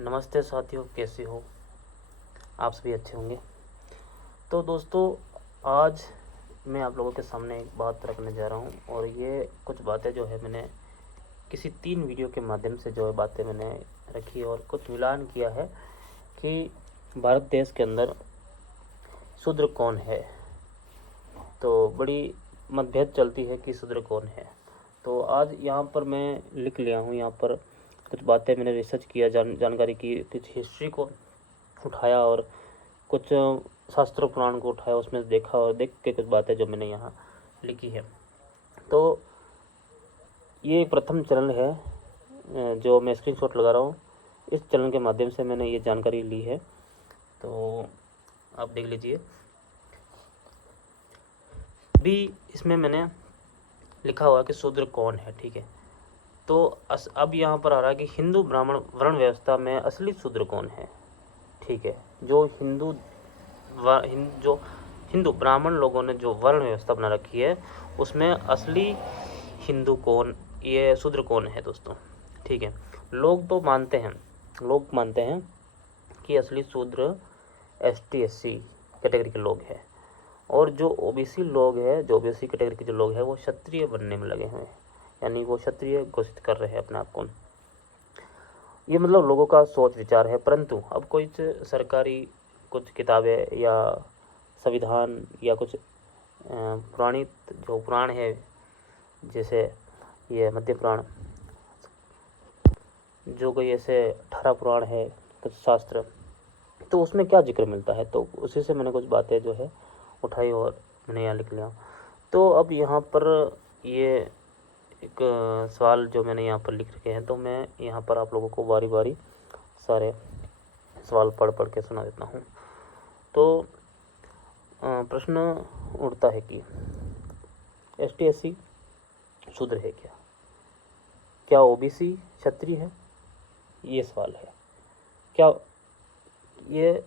नमस्ते साथियों, कैसे हो? आप सभी अच्छे होंगे। तो दोस्तों, आज मैं आप लोगों के सामने एक बात रखने जा रहा हूँ और ये कुछ बातें जो है मैंने किसी 3 वीडियो के माध्यम से जो है बातें मैंने रखी और कुछ मिलान किया है कि भारत देश के अंदर शूद्र कौन है। तो बड़ी मतभेद चलती है कि शूद्र कौन है। तो आज यहाँ पर मैं लिख लिया हूँ, यहाँ पर कुछ बातें मैंने रिसर्च किया, जानकारी की, कुछ हिस्ट्री को उठाया और कुछ शास्त्र पुराण को उठाया, उसमें देखा और देख के कुछ बातें जो मैंने यहाँ लिखी है। तो ये प्रथम चरण है जो मैं स्क्रीनशॉट लगा रहा हूँ। इस चरण के माध्यम से मैंने ये जानकारी ली है, तो आप देख लीजिए। भी इसमें मैंने लिखा हुआ कि शूद्र कौन है, ठीक है। तो अब यहाँ पर आ रहा है कि हिंदू ब्राह्मण वर्ण व्यवस्था में असली शूद्र कौन है, ठीक है। जो हिंदू ब्राह्मण लोगों ने जो वर्ण व्यवस्था बना रखी है, उसमें असली हिंदू कौन, ये शूद्र कौन है दोस्तों, ठीक है। लोग मानते हैं कि असली शूद्र ST SC कैटेगरी के लोग हैं, और जो OBC लोग हैं, जो OBC कैटेगरी के जो लोग हैं, वो क्षत्रिय बनने में लगे हैं, यानी वो क्षत्रिय घोषित कर रहे हैं अपने आप को। ये मतलब लोगों का सोच विचार है, परंतु अब कोई सरकारी कुछ किताबें या संविधान या कुछ पुरानी जो पुराण है, जैसे ये मध्य पुराण, जो कोई ऐसे 18 पुराण है, कुछ शास्त्र, तो उसमें क्या जिक्र मिलता है, तो उसी से मैंने कुछ बातें जो है उठाई और मैंने यहाँ लिख लिया। तो अब यहाँ पर ये एक सवाल जो मैंने यहाँ पर लिख रखे हैं, तो मैं यहाँ पर आप लोगों को बारी बारी सारे सवाल पढ़ पढ़ के सुना देता हूँ। तो प्रश्न उठता है कि ST SC शूद्र है क्या? क्या OBC क्षत्रिय है? ये सवाल है। क्या ये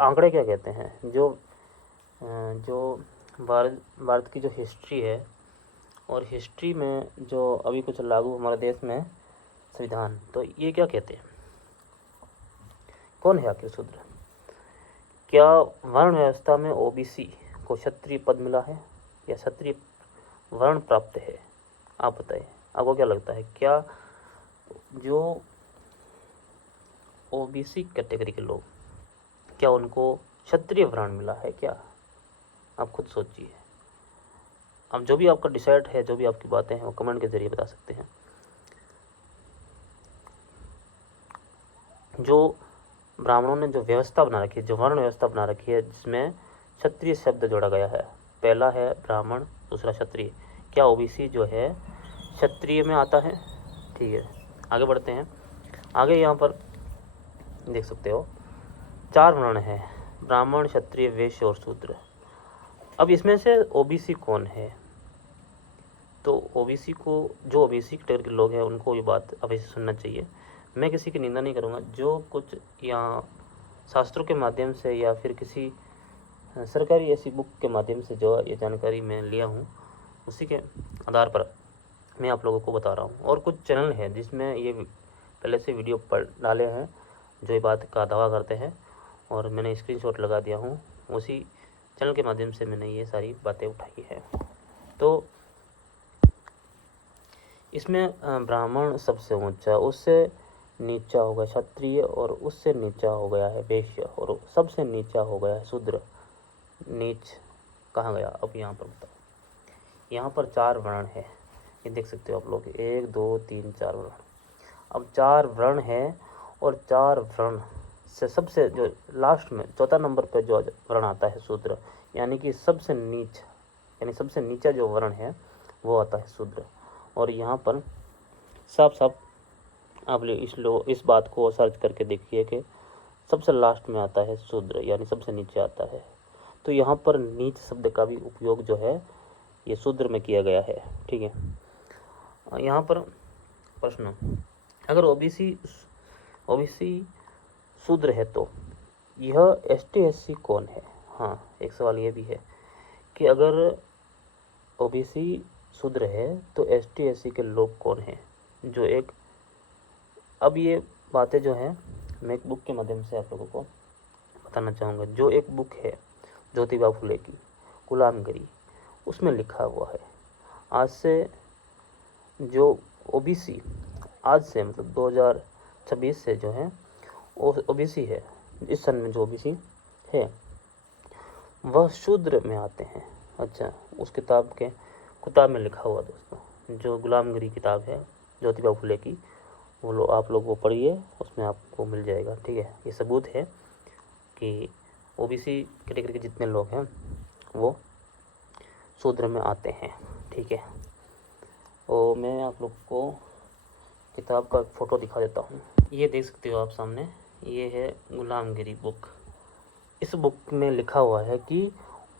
आंकड़े क्या कहते हैं? जो भारत की जो हिस्ट्री है, और हिस्ट्री में जो अभी कुछ लागू हमारे देश में संविधान, तो ये क्या कहते हैं? कौन है आखिर शूद्र? क्या वर्ण व्यवस्था में OBC को क्षत्रिय पद मिला है या क्षत्रिय वर्ण प्राप्त है? आप बताइए, आपको क्या लगता है? क्या जो OBC कैटेगरी के लोग, क्या उनको क्षत्रिय वर्ण मिला है क्या? आप खुद सोचिए। अब जो भी आपका डिसाइड है, जो भी आपकी बातें हैं, वो कमेंट के जरिए बता सकते हैं। जो ब्राह्मणों ने जो व्यवस्था बना रखी है, जो वर्ण व्यवस्था बना रखी है, जिसमें क्षत्रिय शब्द जोड़ा गया है, पहला है ब्राह्मण, दूसरा क्षत्रिय, क्या OBC जो है क्षत्रिय में आता है? ठीक है, आगे बढ़ते हैं। आगे यहाँ पर देख सकते हो 4 वर्ण हैं, ब्राह्मण, क्षत्रिय, वैश्य और शूद्र। अब इसमें से OBC कौन है? तो OBC को, जो OBC कैटेगरी के लोग हैं, उनको ये बात अवश्य सुनना चाहिए। मैं किसी की निंदा नहीं करूँगा। जो कुछ यहाँ शास्त्रों के माध्यम से या फिर किसी सरकारी ऐसी बुक के माध्यम से जो ये जानकारी मैं लिया हूँ, उसी के आधार पर मैं आप लोगों को बता रहा हूँ। और कुछ चैनल हैं जिसमें ये पहले से वीडियो पढ़ डाले हैं, जो ये बात का दावा करते हैं, और मैंने स्क्रीनशॉट लगा दिया हूँ। उसी चैनल के माध्यम से मैंने ये सारी बातें उठाई है। तो इसमें ब्राह्मण सबसे ऊंचा, उससे नीचा हो गया क्षत्रिय, और उससे नीचा हो गया है वैश्य, और सबसे नीचा हो गया है शूद्र। नीच कहाँ गया? अब यहाँ पर बताओ। यहाँ पर 4 वर्ण है, ये देख सकते हो आप लोग, 1 2 3 4 वर्ण। अब 4 वर्ण है, और 4 वर्ण से सबसे जो लास्ट में चौथा नंबर पर जो वर्ण आता है शूद्र, यानी कि सबसे नीच, यानी सबसे नीचा जो वर्ण है वो आता है शूद्र। और यहाँ पर साफ साफ आप इस बात को सर्च करके देखिए कि सबसे लास्ट में आता है शूद्र, यानी सबसे नीचे आता है। तो यहाँ पर नीच शब्द का भी उपयोग जो है ये शूद्र में किया गया है, ठीक है। यहाँ पर प्रश्न, अगर OBC शूद्र है तो यह ST SC कौन है? हाँ, एक सवाल ये भी है कि अगर OBC शूद्र है तो ST SC के लोग कौन हैं? जो एक, अब ये बातें जो हैं मैं एक बुक के माध्यम से आप लोगों को बताना चाहूँगा। जो एक बुक है ज्योतिबा फुले की गुलामगिरी, उसमें लिखा हुआ है आज से जो ओबीसी आज से मतलब 2026 से जो है ओबीसी है, इस सन में जो ओबीसी है वह शूद्र में आते हैं। अच्छा, उस किताब में लिखा हुआ दोस्तों, जो गुलामगिरी किताब है ज्योतिबा फुले की, वो आप लोग वो पढ़िए, उसमें आपको मिल जाएगा। ठीक है, ये सबूत है कि ओबीसी कैटेगरी के जितने लोग हैं वो शूद्र में आते हैं। ठीक है, और मैं आप लोग को किताब का फ़ोटो दिखा देता हूँ। ये देख सकते हो आप सामने, ये है गुलामगिरी बुक। इस बुक में लिखा हुआ है कि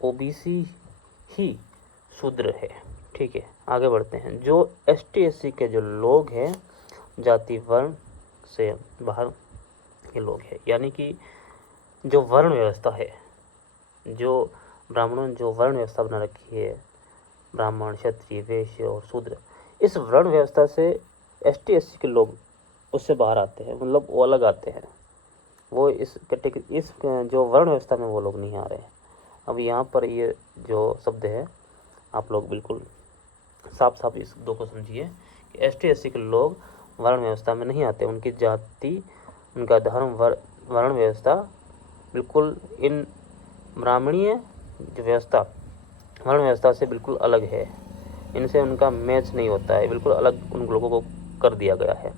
ओबीसी ही शूद्र है। ठीक है, आगे बढ़ते हैं। जो एसटी एससी के जो लोग हैं, जाति वर्ण से बाहर के लोग हैं, यानी कि जो वर्ण व्यवस्था है, जो ब्राह्मणों ने जो वर्ण व्यवस्था बना रखी है, ब्राह्मण, क्षत्रिय, वैश्य और शूद्र, इस वर्ण व्यवस्था से एसटी एससी के लोग उससे बाहर आते हैं, मतलब वो अलग आते हैं। वो इस कैटेगरी, इस जो वर्ण व्यवस्था में वो लोग नहीं आ रहे हैं। अब यहाँ पर ये जो शब्द है आप लोग बिल्कुल साफ साफ इस शब्दों को समझिए कि एसटी एससी के लोग वर्ण व्यवस्था में नहीं आते। उनकी जाति, उनका धर्म, वर्ण व्यवस्था बिल्कुल इन ब्राह्मणीय जो व्यवस्था, वर्ण व्यवस्था से बिल्कुल अलग है। इनसे उनका मैच नहीं होता है, बिल्कुल अलग उन लोगों को कर दिया गया है,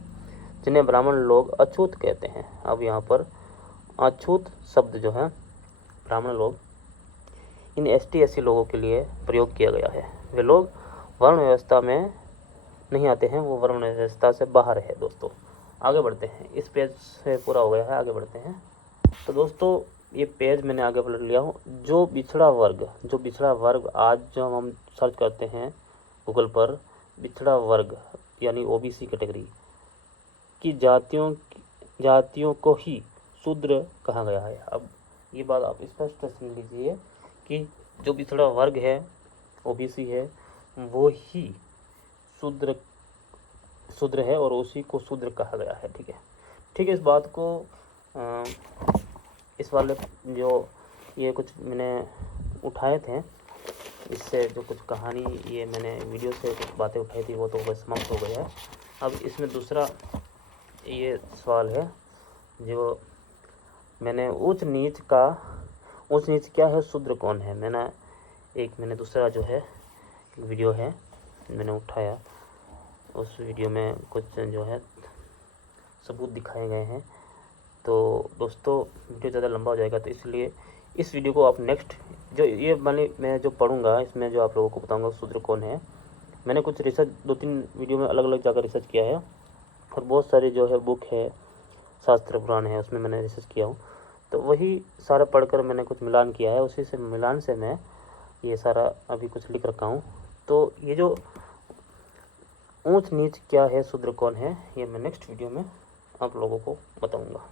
जिन्हें ब्राह्मण लोग अछूत कहते हैं। अब यहाँ पर अछूत शब्द जो है ब्राह्मण लोग, इन एसटी एससी लोगों के लिए प्रयोग किया गया है। वे लोग वर्ण व्यवस्था में नहीं आते हैं, वो वर्ण व्यवस्था से बाहर है। दोस्तों आगे बढ़ते हैं, इस पेज से पूरा हो गया है, आगे बढ़ते हैं। तो दोस्तों ये पेज मैंने आगे पढ़ लिया हूँ। जो पिछड़ा वर्ग आज जो हम सर्च करते हैं गूगल पर, पिछड़ा वर्ग यानी ओबीसी कैटेगरी की जातियों को ही शूद्र कहा गया है। अब ये बात आप स्पष्ट समझ लीजिए कि जो पिछड़ा वर्ग है, ओबीसी है, वो ही शूद्र है और उसी को शूद्र कहा गया है। ठीक है, इस बात को इस वाले जो ये कुछ मैंने उठाए थे, इससे जो कुछ कहानी ये मैंने वीडियो से कुछ बातें उठाई थी वो तो बस समाप्त हो गया है। अब इसमें दूसरा ये सवाल है जो मैंने ऊंच नीच क्या है, शूद्र कौन है। मैंने दूसरा जो है वीडियो है मैंने उठाया, उस वीडियो में कुछ जो है सबूत दिखाए गए हैं। तो दोस्तों वीडियो ज़्यादा लंबा हो जाएगा, तो इसलिए इस वीडियो को आप नेक्स्ट जो ये मैं जो पढ़ूंगा इसमें जो आप लोगों को बताऊंगा शूद्र कौन है। मैंने कुछ रिसर्च 2-3 वीडियो में अलग अलग जाकर रिसर्च किया है, और बहुत सारी जो है बुक है, शास्त्र पुराण है, उसमें मैंने रिसर्च किया हूँ। तो वही सारा पढ़कर मैंने कुछ मिलान किया है, उसी से मिलान से मैं ये सारा अभी कुछ लिख रखा हूँ। तो ये जो ऊंच नीच क्या है, शूद्र कौन है, ये मैं नेक्स्ट वीडियो में आप लोगों को बताऊंगा।